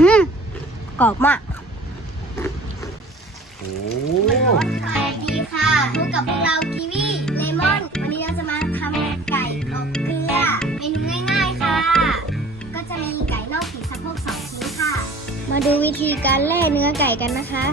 อืมกรอบมากโอ้สวัสดีค่ะพบกับพวกเรากีวีเลมอน วันนี้เราจะมาทำไก่อบเกลือ เมนูง่ายๆค่ะ ก็จะมีไก่นอกผีสะโพกสองชิ้นค่ะ มาดูวิธีการแล่เนื้อไก่กันนะคะ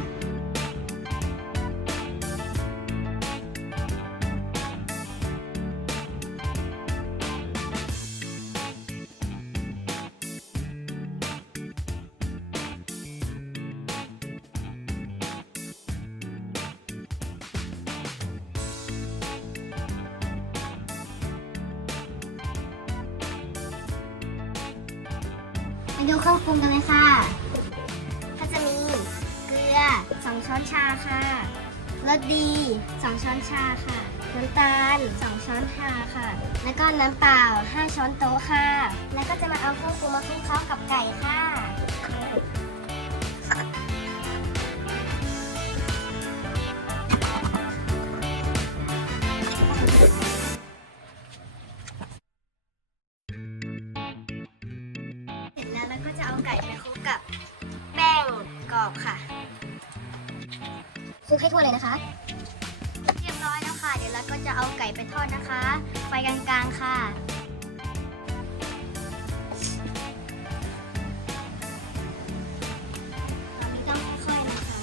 มาดูเครื่องปรุงกันเลยค่ะ ก็จะมีเกลือ 2 ช้อนชาค่ะรสดี 2 ช้อนชาค่ะ น้ำตาล 2 ช้อนชาค่ะ แล้วก็น้ำเปล่า 5 ช้อนโต๊ะค่ะ แล้วก็จะมาเอาเครื่องปรุงมาคลุกเคล้ากับไก่ค่ะ ลุกให้ทั่วเลยนะคะ เรียบร้อยแล้วค่ะ เดี๋ยวเราก็จะเอาไก่ไปทอดนะคะ ไฟกลางๆค่ะ ตอนนี้ต้องค่อยๆนะคะ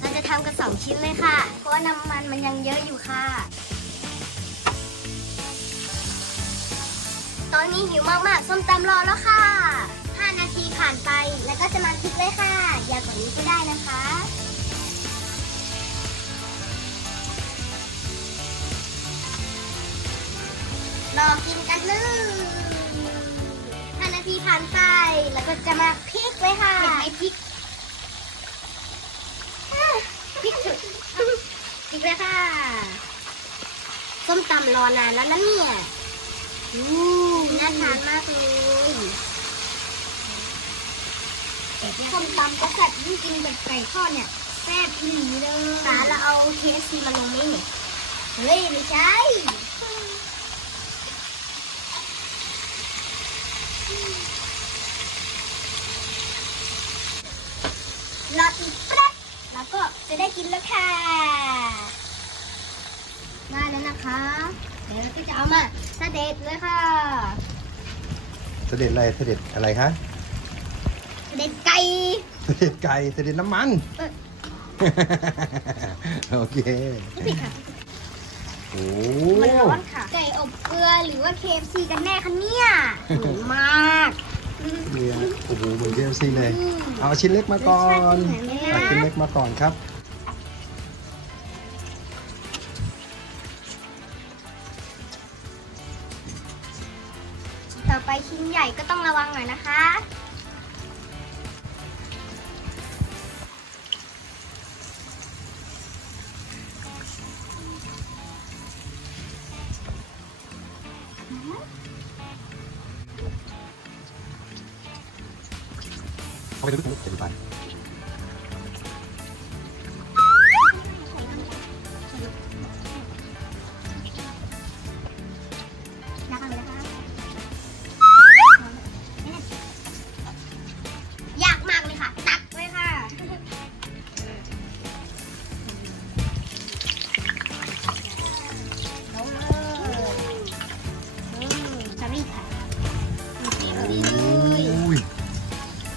เราจะทำกันสองชิ้นเลยค่ะ เพราะว่าน้ำมันมันยังเยอะอยู่ค่ะ ตอนนี้หิวมากๆ ส้มตำรอแล้วค่ะ ผ่านไปแล้วก็จะมาคลิกเลยค่ะ อย่ากกว่านี้ก็ได้นะคะรอกินกันเลย5นาทีผ่านไปแล้วก็จะมาพลิกเลยค่ะไม่พลิกพลิกถึงพลิกเลยค่ะส้มตำรอนานแล้วนะเนี่ยอืมน่าทานมากเลย ส้มตำก็แซ่บยิ่งกินแบบไก่ทอดเนี่ยแซ่บอีหลีเลยสาเราเอา KFC มาลงนี่เนี่ยเฮ้ยไม่ใช่รออีกแป๊บแล้วก็จะได้กินแล้วค่ะได้แล้วนะคะ เดี๋ยวเราก็จะเอามาเสด็จเลยค่ะ เสด็จอะไรเสด็จอะไรคะ เด็จไก่เสด็จไก่เสด็จน้ำมันเอ้ยโอเคผิดค่ะโอ้มันร้อนค่ะ ไก่อบเกลือหรือว่า KFC กันแน่คะเนี่ยหมือนมากเนี่ยโอ้โหเหมือนเจลซีเลย เอาชิ้นเล็กมาก่อนเอาชิ้นเล็กมาก่อนครับต่อไปชิ้นใหญ่ก็ต้องระวังหน่อยนะคะ เอาไปดู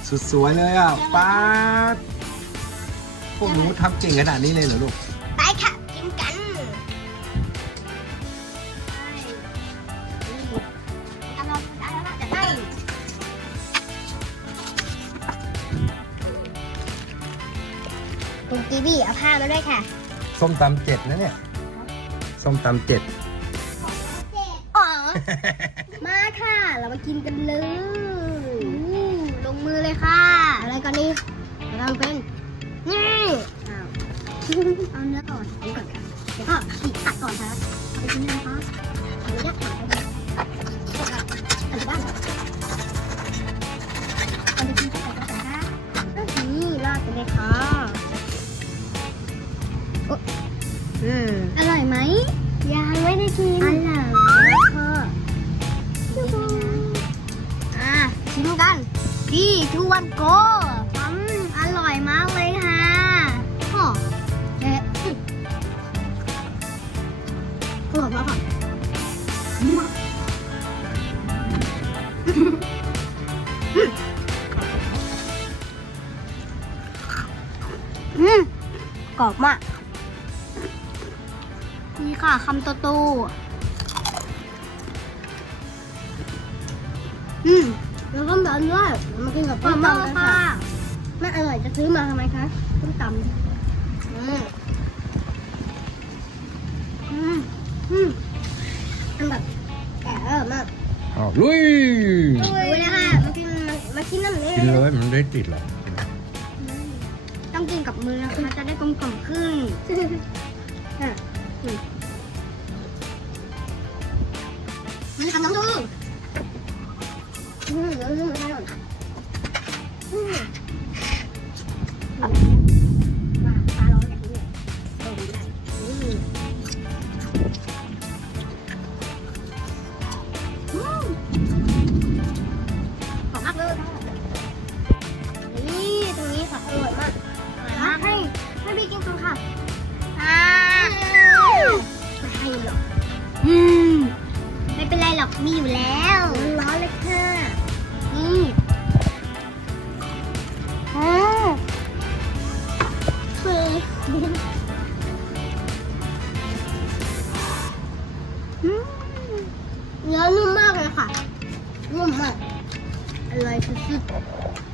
สุดสวยเลยอะป้าดพวกหนูทำเก่งขนาดนี้เลยเหรอลูก ไปค่ะกินกันตลอดตลอดจะได้คุณกีบี้เอาผ้ามาด้วยค่ะ ส้มตำเจ็ดนะเนี่ย ส้มตำเจ็ด อ๋อ มาค่ะ เรามากินกันเลย เราเป็นนี่อเอาเนื้อก่อนเดี๋ยวก่อนค่ะเดี๋ยวก็ขีดตัดก่อนค่ะเอาไปชิ้นนึงนะคะขออนุญาตถ่ายไปค่ะตัดบ้างก่อนจะกินก็ใส่ก่อนนะคะนี่ราดไปเลยค่ะอร่อยไหมยังไม่ได้กินอร่อยค่ะอะชิมกันที่ทุกวันโก กรอบมาก นี่ค่ะคำโตโตอืมแล้วก็แบบด้วยมากินกับต้มตำกันค่ะไม่อร่อยจะซื้อมาทำไมคะต้มตำอืมอืมอืมมันแบบแต่อร่อยมากอ้าวลุยดูเลยค่ะมากินมามากินน้ำนี้กินเลยมันไม่ได้ติดหรอกต้องกินกับ มือนะคะจะได้กลมกล่อมขึ้น ค่ะอ่าไม่ให้หรอกอืมไม่เป็นไรหรอกมีอยู่แล้วร้อนเลยค่ะนี่อ่าคืออืมเนื้อนุ่มมากเลยค่ะนุ่มมากอร่อยสุดๆ